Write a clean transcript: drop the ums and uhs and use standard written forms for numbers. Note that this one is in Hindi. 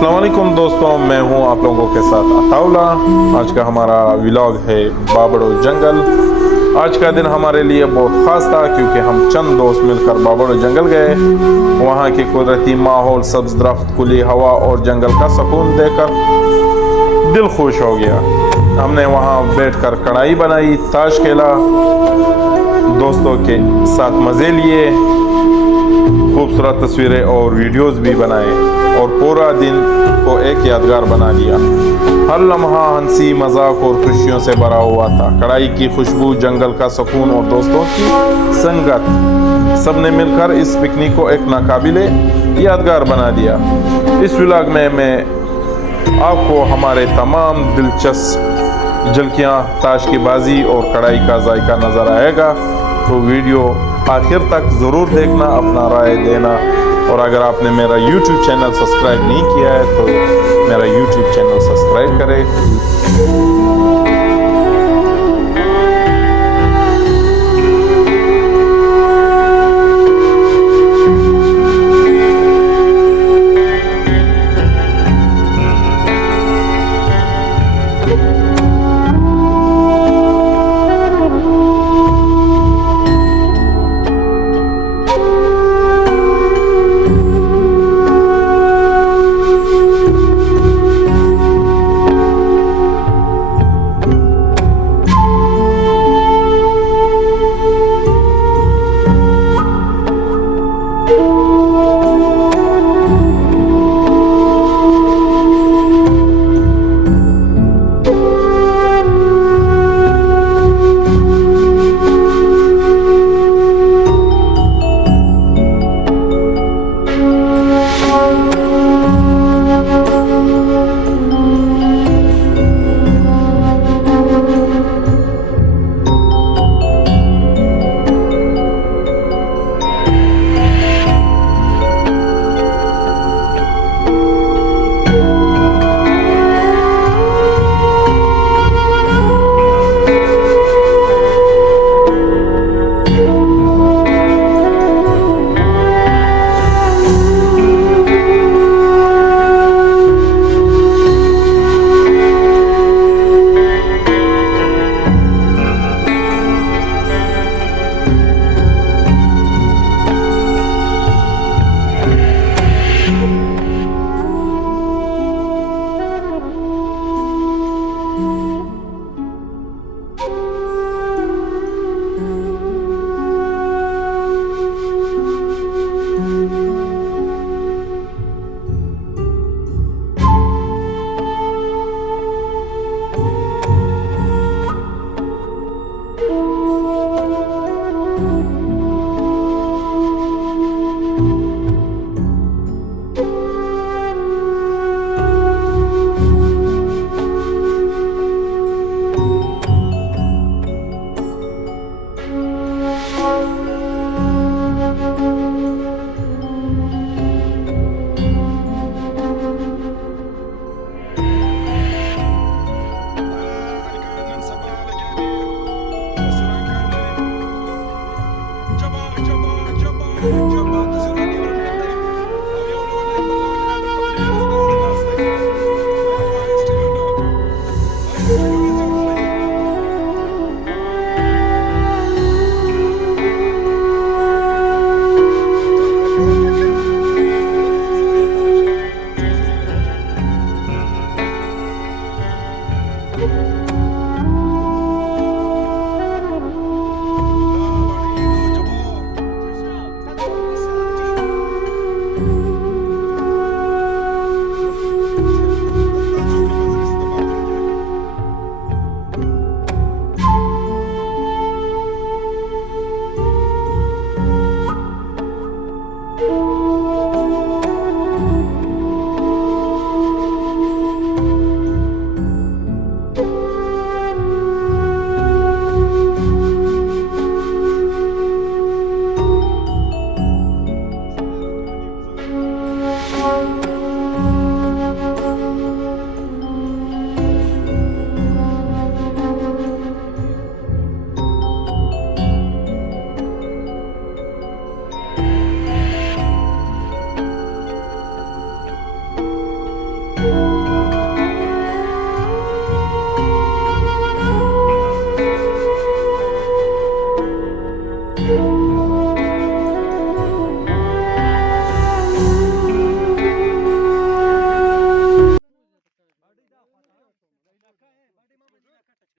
अस्सलाम वालेकुम दोस्तों, मैं हूं आप लोगों के साथ अताउल्ला। आज का हमारा व्लॉग है बाबड़ो जंगल। आज का दिन हमारे लिए बहुत ख़ास था क्योंकि हम चंद दोस्त मिलकर बाबड़ो जंगल गए। वहां की कुदरती माहौल, सब्ज़ दरख्त, खुली हवा और जंगल का सुकून देखकर दिल खुश हो गया। हमने वहां बैठकर कढ़ाई बनाई, ताश खेला, दोस्तों के साथ मज़े लिए, खूबसूरत तस्वीरें और वीडियोस भी बनाए और पूरा दिन को एक यादगार बना लिया। हर लम्हा हंसी, मजाक और खुशियों से भरा हुआ था। कढ़ाई की खुशबू, जंगल का सुकून और दोस्तों की संगत, सबने मिलकर इस पिकनिक को एक नाकाबिले यादगार बना दिया। इस व्लॉग में मैं आपको हमारे तमाम दिलचस्प झलकियाँ, ताश की बाजी और कढ़ाई का जायका नज़र आएगा। तो वीडियो आखिर तक ज़रूर देखना, अपना राय देना। और अगर आपने मेरा YouTube चैनल सब्सक्राइब नहीं किया है तो मेरा YouTube चैनल सब्सक्राइब करें।